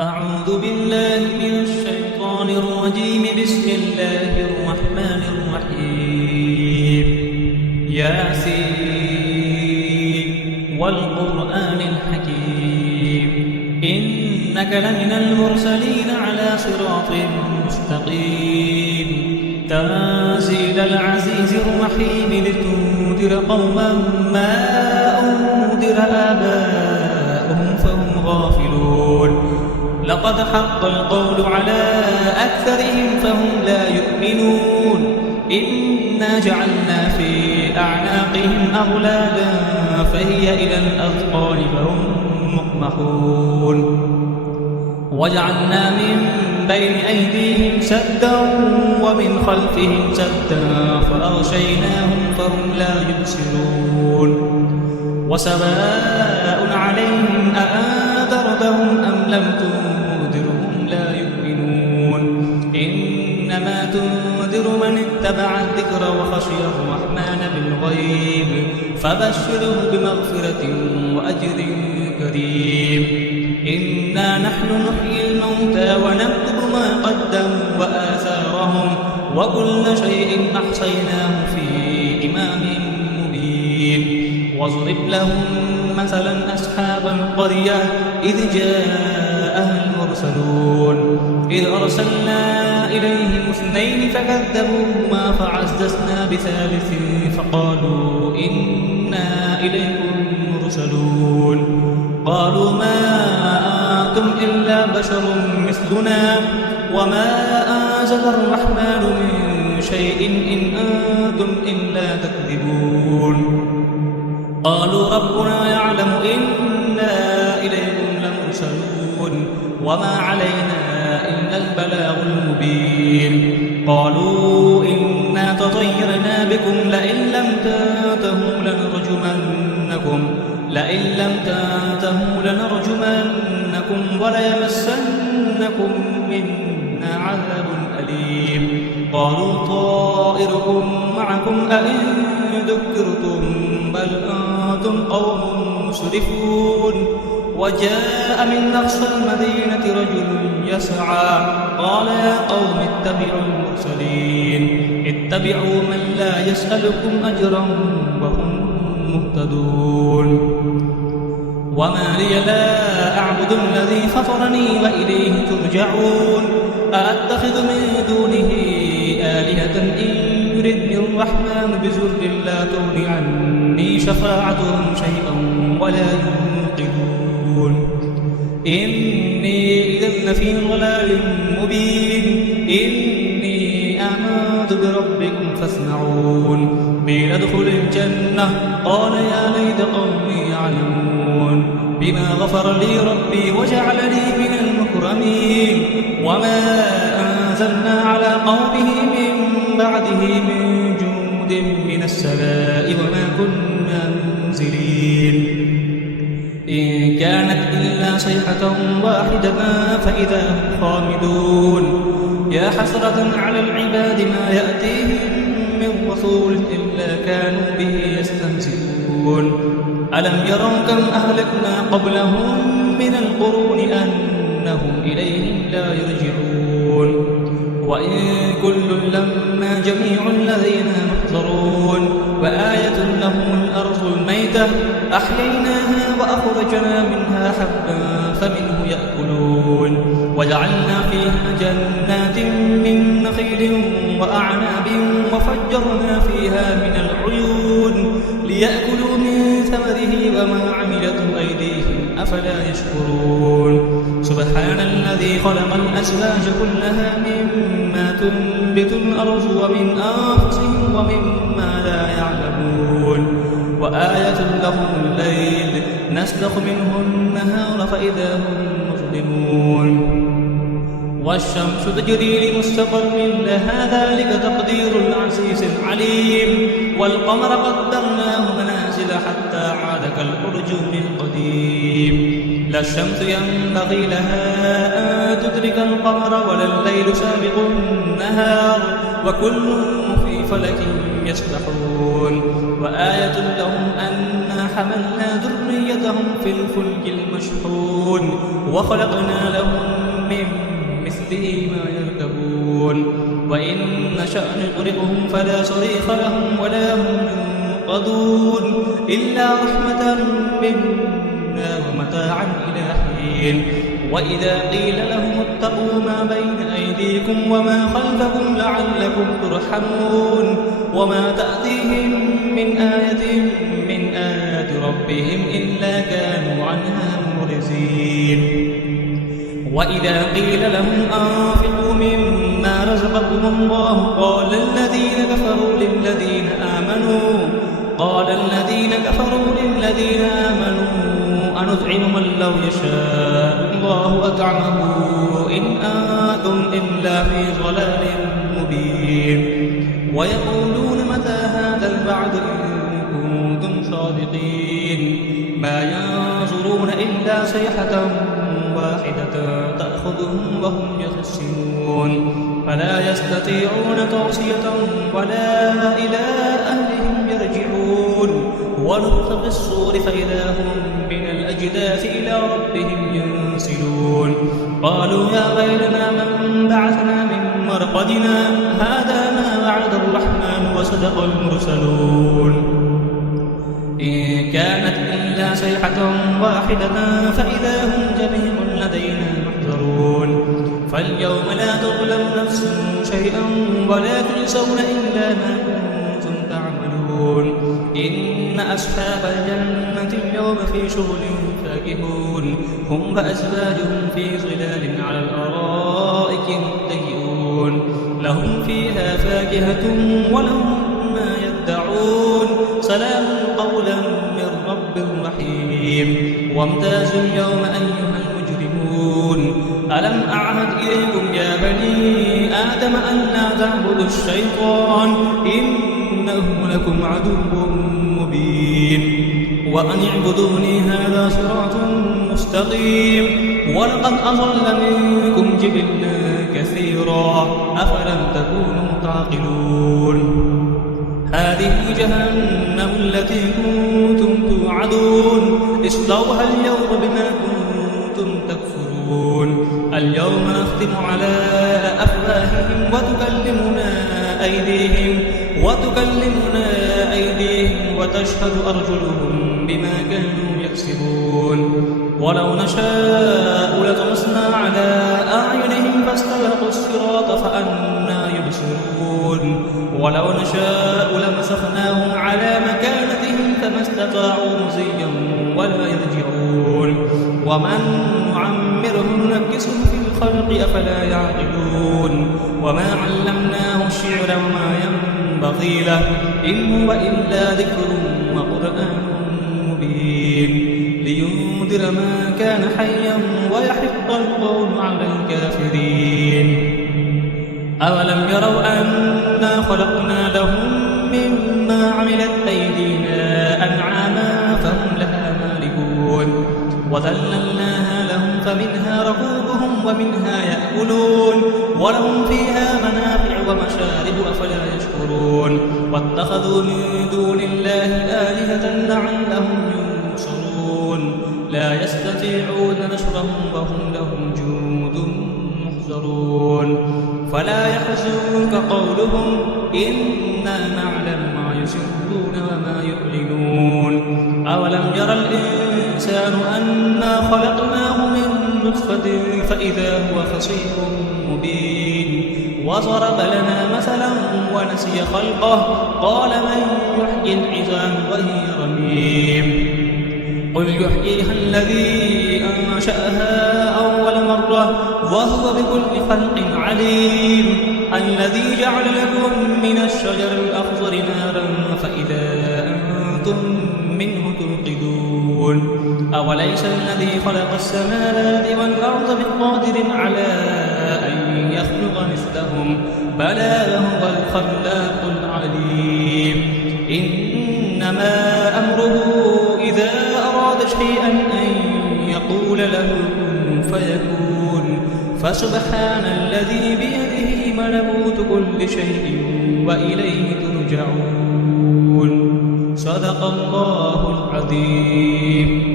أعوذ بالله من الشيطان الرجيم. بسم الله الرحمن الرحيم. ياسين والقرآن الحكيم إنك لمن المرسلين على صراط مستقيم تنزيل العزيز الرحيم لتنذر قوما ما أنذر آباؤهم فهم غافلون. لقد حق القول على أكثرهم فهم لا يؤمنون. إنا جعلنا في أعناقهم أغلالا فهي إلى الأذقان فهم مقمحون. وجعلنا من بين أيديهم سدا ومن خلفهم سدا فأغشيناهم فهم لا يبصرون. وسواء عليهم أأنذرتهم أم لم تنذرهم لا يؤمنون. إنما تنذر من اتبع الذكر وخشي الرحمن بالغيب فبشره بمغفرة وأجر كريم. إنا نحن نحيي الموتى ونكتب ما قدموا وآثارهم وكل شيء أحصيناه في إمام مبين. واضرب لهم مثلا أصحاب القرية إذ جاءها المرسلون إذ أرسلنا إليهم اثنين فكذبوهما فعززنا بثالث فقالوا إنا إليكم مرسلون. قالوا ما أنتم إلا بشر مثلنا وما أنزل الرحمن من شيء إن أنتم إلا تكذبون. قالوا ربنا يعلم إنا إليكم لمرسلون وما علينا إلا البلاغ المبين. قالوا إنا تطيرنا بكم لئن لم تنتهوا لنرجمنكم وليمسنكم منا عذاب أليم. قالوا طائركم معكم أئن ذكرتم بل أنتم قوم مسرفون. وجاء من أقصى المدينة رجل يسعى قال يا قوم اتبعوا المرسلين اتبعوا من لا يسألكم أجرا وهم مهتدون. وما لي لا أعبد الذي فطرني وإليه ترجعون. أأتخذ من دونه آلهة إن يردني الرحمن بضر لا تغن عني شفاعتهم شيئا ولا ينقذون. إني إذا لفي ضلال مبين. إني آمنت بربكم فاسمعون. قيل ادخل الجنة قال يا ليت قومي يعلمون بما غفر لي ربي وجعلني من المكرمين. وما أنزلنا على قومه من بعده من جند من السماء وما كنا منزلين. إن كانت إلا صيحة واحدة فإذا هم خامدون. يا حسرة على العباد ما يأتيهم من رسول إلا كانوا به يستهزئون. ألم يروا كم أهلكنا قبلهم من القرون أنهم إليهم لا يرجعون. وإن كل لما جميع لدينا محضرون. وآية لهم الأرض الميتة أحييناها وأخرجنا منها حبا فمنه يأكلون. وجعلنا فيها جنات من نخيل وأعناب وفجرنا فيها من العيون ليأكلوا من ثمره وما عملته أيديهم أفلا يشكرون. سبحان الذي خلق الأزواج كلها مما تنبت الأرض ومن أنفسهم ومما لا يعلمون. وآية لهم الليل نسلخ منه النهار فإذا هم مظلمون. والشمس تجري لمستقر لها ذلك تقدير العزيز العليم. والقمر قدرناه منازل حتى عاد كالأرجون القديم. لا الشمس ينبغي لها أن تدرك القمر ولا الليل سابق النهار وكل في فلك يسبحون. وآية لهم أنا حملنا ذريتهم في الفلك المشحون وخلقنا لهم به ما يركبون وإن نشأ نغرقهم فلا صريخ لهم ولا هم ينقذون إلا رحمة منا ومتاعا إلى حين وإذا قيل لهم اتقوا ما بين أيديكم وما خلفكم لعلكم ترحمون وما تأتيهم من آية من آيات ربهم إلا كانوا عنها معرضين وإذا قيل لهم أنفقوا مما رزقكم الله قال الذين كفروا للذين آمنوا أنطعم من لو يشاء الله أطعمه إن أنتم إلا في ضلال مبين ويقولون متى هذا الوعد إن كنتم صادقين ما ينظرون إلا صيحة واحدة تأخذهم وهم يخصمون فلا يستطيعون توصية ولا إلى أهلهم يرجعون ونفخ في الصور فإذا هم من الأجداث إلى ربهم ينسلون قالوا يا ويلنا من بعثنا من مرقدنا هذا ما وعد الرحمن وصدق المرسلون إن كانت إلا صيحة واحدة فإذا هم جميع لدينا محضرون فاليوم لا تظلم نفس شيئا ولا تجزون إلا ما كنتم تعملون إن أصحاب الجنة اليوم في شغل فاكهون هم وأزواجهم في ظلال على الأرائك متكئون لهم فيها فاكهة ولهم ما يدعون سلام قولا من رب رحيم وامتازوا اليوم أيها المجرمون ألم أعهد إليكم يا بني آدم أن لا تعبدوا الشيطان إنه لكم عدو مبين وأن اعبدوني هذا صراط مستقيم ولقد أضل منكم جبلا كثيرا أفلم تكونوا تعقلون هذه جهنم التي كنتم توعدون اصلوها اليوم بما كنتم تكفرون اليوم نختم على أفواههم وتكلمنا أيديهم وتشهد أرجلهم بما كانوا يكسبون ولو نشاء لطمسنا على أعينهم فاستبقوا الصراط فأنى يبصرون ولو نشاء لمسخناهم على مكانتهم فما استطاعوا مزيا ولا يرجعون ومن نعمره ننكسه في الخلق أفلا يعقلون وما علمناه الشعر وما ينبغي له إن هو إلا ذكر وقرآن مبين لينذر ما كان حيا ويحق القول على الكافرين أولم يروا أنا خلقنا لهم مما عملت أيدينا أنعاما فهم لها مالكون وذللناها لهم فمنها ركوبهم ومنها يأكلون ولهم فيها منافع ومشارب أفلا يشكرون واتخذوا من دون الله آلهة لعلهم ينصرون لا يستطيعون نصرهم وهم لهم جند محضرون فلا يحزنك قولهم إنا نعلم ما يسرون وما يعلنون أولم يرى الإنسان أنا خلقناه من نطفة فإذا هو خصيم مبين وضرب لنا مثلا ونسي خلقه قال من يحيي العظام وهي رميم قل يحييها الذي أنشأها أول مرة وهو بكل خلق عليم الذي جعل لكم من الشجر الأخضر نارا فإذا أنتم منه توقدون أوليس الذي خلق السماوات والأرض بقادر على أن يخلق مثلهم بلى هو الخلاق العليم إنما أمره إذا أراد شيئا أن يقول له كن فيكون فسبحان الذي بيده ملكوت كل شيء وإليه ترجعون صدق الله العظيم